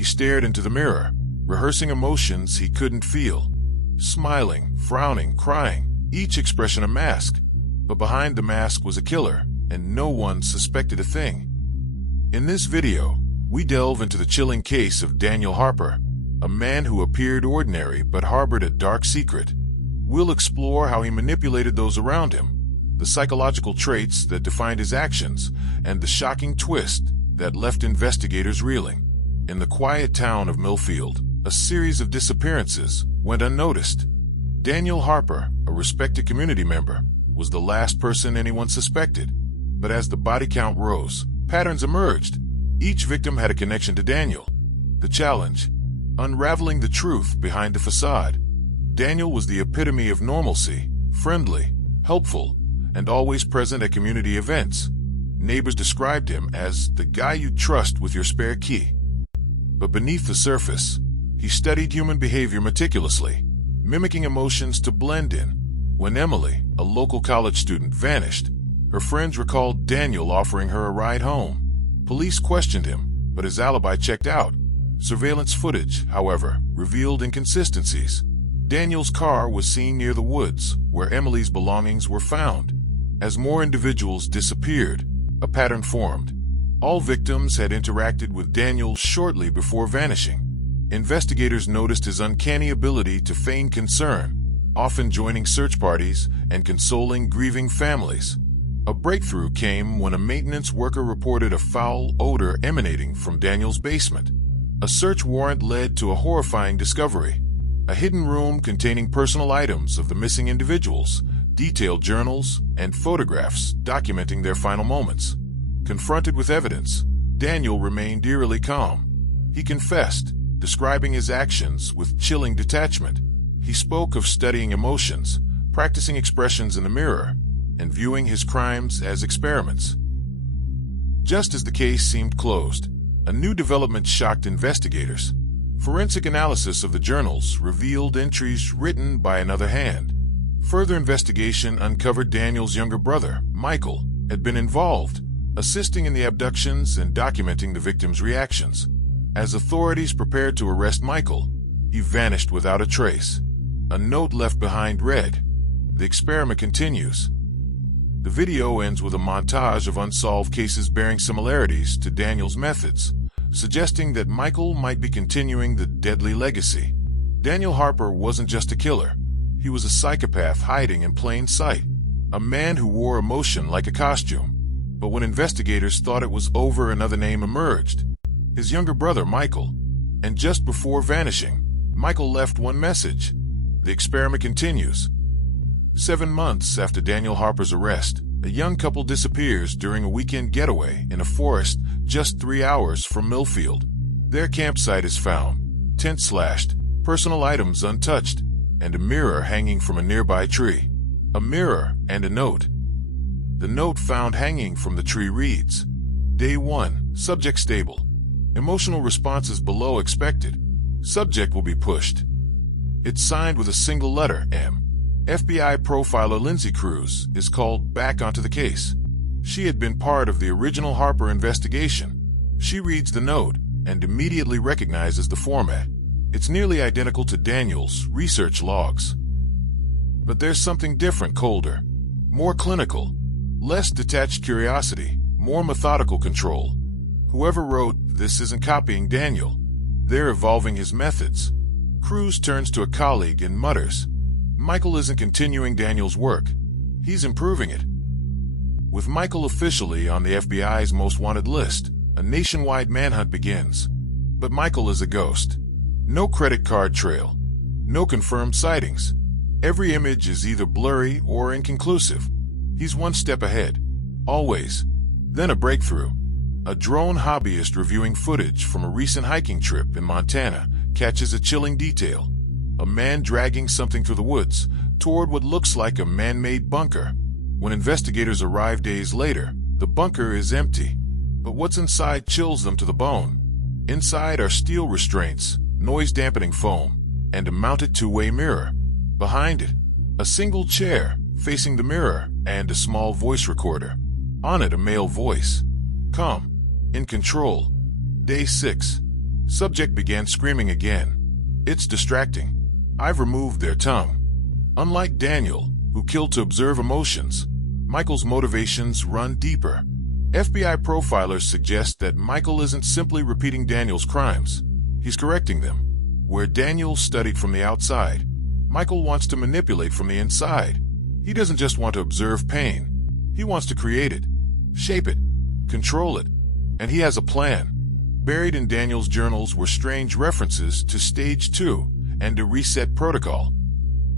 He stared into the mirror, rehearsing emotions he couldn't feel. Smiling, frowning, crying, each expression a mask. But behind the mask was a killer, and no one suspected a thing. In this video, we delve into the chilling case of Daniel Harper, a man who appeared ordinary but harbored a dark secret. We'll explore how he manipulated those around him, the psychological traits that defined his actions, and the shocking twist that left investigators reeling. In the quiet town of Millfield, a series of disappearances went unnoticed. Daniel Harper, a respected community member, was the last person anyone suspected. But as the body count rose, patterns emerged. Each victim had a connection to Daniel. The challenge: unraveling the truth behind the facade. Daniel was the epitome of normalcy, friendly, helpful, and always present at community events. Neighbors described him as the guy you'd trust with your spare key. But beneath the surface, he studied human behavior meticulously, mimicking emotions to blend in. When Emily, a local college student, vanished, her friends recalled Daniel offering her a ride home. Police questioned him, but his alibi checked out. Surveillance footage, however, revealed inconsistencies. Daniel's car was seen near the woods, where Emily's belongings were found. As more individuals disappeared, a pattern formed. All victims had interacted with Daniel shortly before vanishing. Investigators noticed his uncanny ability to feign concern, often joining search parties and consoling grieving families. A breakthrough came when a maintenance worker reported a foul odor emanating from Daniel's basement. A search warrant led to a horrifying discovery: a hidden room containing personal items of the missing individuals, detailed journals, and photographs documenting their final moments. Confronted with evidence, Daniel remained eerily calm. He confessed, describing his actions with chilling detachment. He spoke of studying emotions, practicing expressions in the mirror, and viewing his crimes as experiments. Just as the case seemed closed, a new development shocked investigators. Forensic analysis of the journals revealed entries written by another hand. Further investigation uncovered Daniel's younger brother, Michael, had been involved, assisting in the abductions and documenting the victims' reactions. As authorities prepared to arrest Michael, he vanished without a trace. A note left behind read, "The experiment continues." The video ends with a montage of unsolved cases bearing similarities to Daniel's methods, suggesting that Michael might be continuing the deadly legacy. Daniel Harper wasn't just a killer. He was a psychopath hiding in plain sight, a man who wore emotion like a costume. But when investigators thought it was over, another name emerged: his younger brother, Michael. And just before vanishing, Michael left one message: "The experiment continues." 7 months after Daniel Harper's arrest, a young couple disappears during a weekend getaway in a forest just 3 hours from Millfield. Their campsite is found, tent slashed, personal items untouched, and a mirror hanging from a nearby tree. A mirror and a note. The note found hanging from the tree reads, "Day 1, subject stable. Emotional responses below expected. Subject will be pushed." It's signed with a single letter, M. FBI profiler Lindsay Cruz is called back onto the case. She had been part of the original Harper investigation. She reads the note and immediately recognizes the format. It's nearly identical to Daniel's research logs. But there's something different, colder, more clinical, less detached curiosity, more methodical control. Whoever wrote this isn't copying Daniel. They're evolving his methods. Cruz turns to a colleague and mutters, "Michael isn't continuing Daniel's work. He's improving it." With Michael officially on the FBI's most wanted list, a nationwide manhunt begins. But Michael is a ghost. No credit card trail. No confirmed sightings. Every image is either blurry or inconclusive. He's one step ahead. Always. Then a breakthrough. A drone hobbyist reviewing footage from a recent hiking trip in Montana catches a chilling detail: a man dragging something through the woods toward what looks like a man-made bunker. When investigators arrive days later, the bunker is empty. But what's inside chills them to the bone. Inside are steel restraints, noise-dampening foam, and a mounted two-way mirror. Behind it, a single chair facing the mirror and a small voice recorder. On it, a male voice. "Calm. In control. Day 6. Subject began screaming again. It's distracting. I've removed their tongue. Unlike Daniel, who killed to observe emotions, Michael's motivations run deeper. FBI profilers suggest that Michael isn't simply repeating Daniel's crimes. He's correcting them. Where Daniel studied from the outside, Michael wants to manipulate from the inside. He doesn't just want to observe pain. He wants to create it, shape it, control it. And he has a plan. Buried in Daniel's journals were strange references to Stage 2 and a reset protocol.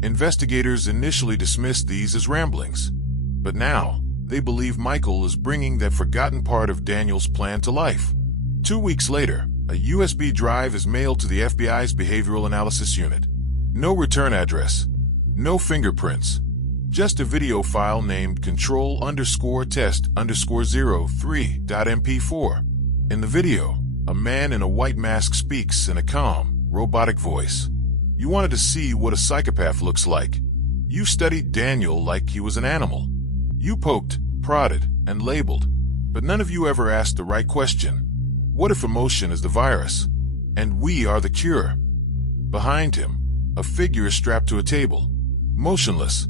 Investigators initially dismissed these as ramblings, but now they believe Michael is bringing that forgotten part of Daniel's plan to life. 2 weeks later, a USB drive is mailed to the FBI's Behavioral Analysis Unit. No return address, no fingerprints, just a video file named control_test_03.mp4. In the video, a man in a white mask speaks in a calm, robotic voice. You wanted to see what a psychopath looks like. You studied Daniel like he was an animal. You poked, prodded, and labeled, but none of you ever asked the right question. What if emotion is the virus, and we are the cure? Behind him, a figure is strapped to a table, motionless,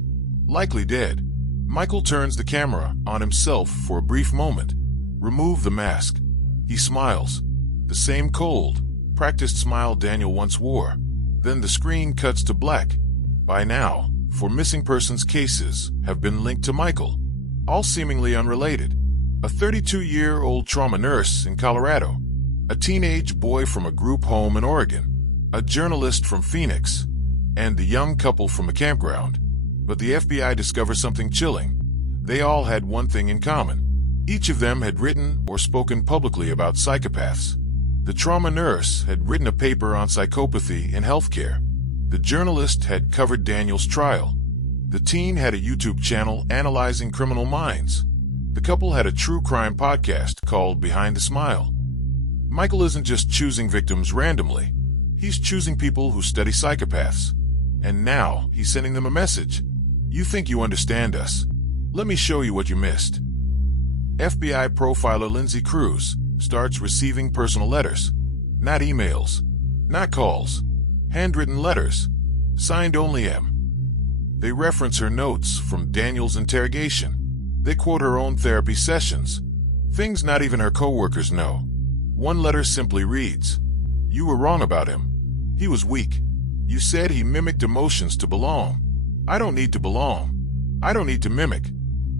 likely dead. Michael turns the camera on himself for a brief moment. Remove the mask. He smiles, the same cold, practiced smile Daniel once wore. Then the screen cuts to black. By now, 4 missing persons cases have been linked to Michael, all seemingly unrelated. A 32-year-old trauma nurse in Colorado, a teenage boy from a group home in Oregon, a journalist from Phoenix, and the young couple from a campground. But the FBI discovers something chilling. They all had one thing in common. Each of them had written or spoken publicly about psychopaths. The trauma nurse had written a paper on psychopathy in healthcare. The journalist had covered Daniel's trial. The teen had a YouTube channel analyzing criminal minds. The couple had a true crime podcast called Behind the Smile. Michael isn't just choosing victims randomly. He's choosing people who study psychopaths. And now he's sending them a message. You think you understand us? Let me show you what you missed. FBI profiler Lindsay Cruz starts receiving personal letters. Not emails, not calls, handwritten letters, signed only M. They reference her notes from Daniel's interrogation. They quote her own therapy sessions, things not even her coworkers know. One letter simply reads, "You were wrong about him. He was weak. You said he mimicked emotions to belong. I don't need to belong. I don't need to mimic.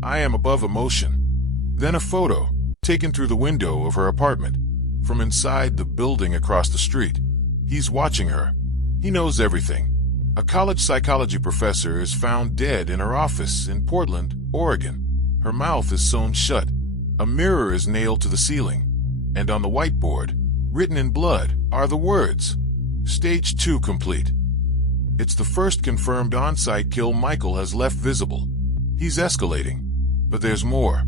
I am above emotion." Then a photo, taken through the window of her apartment, from inside the building across the street. He's watching her. He knows everything. A college psychology professor is found dead in her office in Portland, Oregon. Her mouth is sewn shut. A mirror is nailed to the ceiling. And on the whiteboard, written in blood, are the words, "Stage 2 complete." It's the first confirmed on-site kill Michael has left visible. He's escalating. But there's more.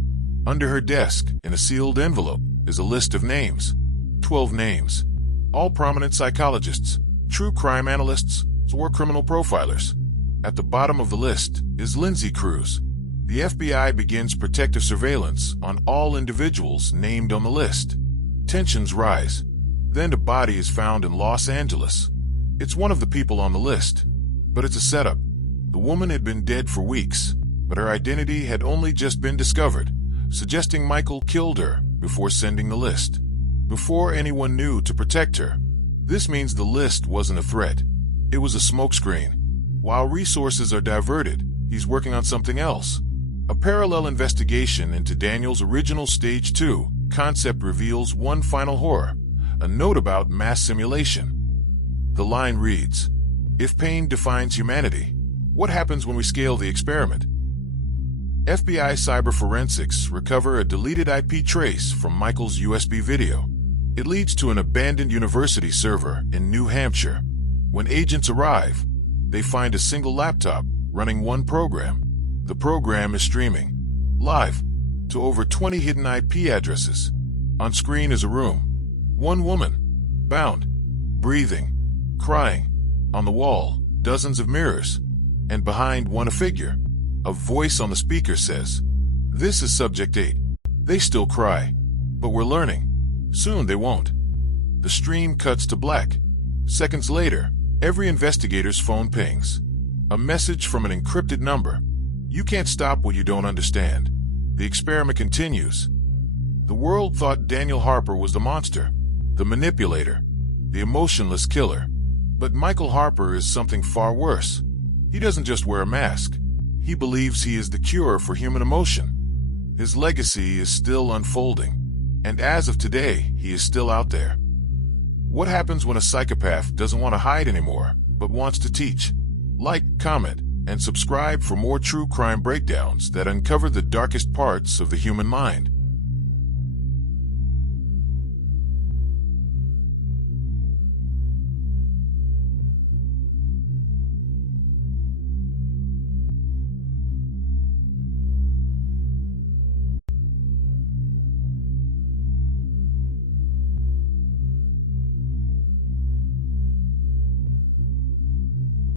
Under her desk, in a sealed envelope, is a list of names. 12 names. All prominent psychologists, true crime analysts, or criminal profilers. At the bottom of the list is Lindsay Cruz. The FBI begins protective surveillance on all individuals named on the list. Tensions rise. Then a body is found in Los Angeles. It's one of the people on the list. But it's a setup. The woman had been dead for weeks, but her identity had only just been discovered, suggesting Michael killed her before sending the list. Before anyone knew to protect her. This means the list wasn't a threat. It was a smokescreen. While resources are diverted, he's working on something else. A parallel investigation into Daniel's original Stage 2 concept reveals one final horror, a note about mass simulation. The line reads, "If pain defines humanity, what happens when we scale the experiment?" FBI cyber forensics recover a deleted IP trace from Michael's USB video. It leads to an abandoned university server in New Hampshire. When agents arrive, they find a single laptop running one program. The program is streaming, live, to over 20 hidden IP addresses. On screen is a room. One woman, bound, breathing, crying. On the wall, dozens of mirrors. And behind one a figure. A voice on the speaker says, "This is Subject 8. They still cry. But we're learning. Soon they won't." The stream cuts to black. Seconds later, every investigator's phone pings. A message from an encrypted number. You can't stop what you don't understand. The experiment continues. The world thought Daniel Harper was the monster, the manipulator, the emotionless killer. But Michael Harper is something far worse. He doesn't just wear a mask. He believes he is the cure for human emotion. His legacy is still unfolding. And as of today, he is still out there. What happens when a psychopath doesn't want to hide anymore, but wants to teach? Like, comment, and subscribe for more true crime breakdowns that uncover the darkest parts of the human mind.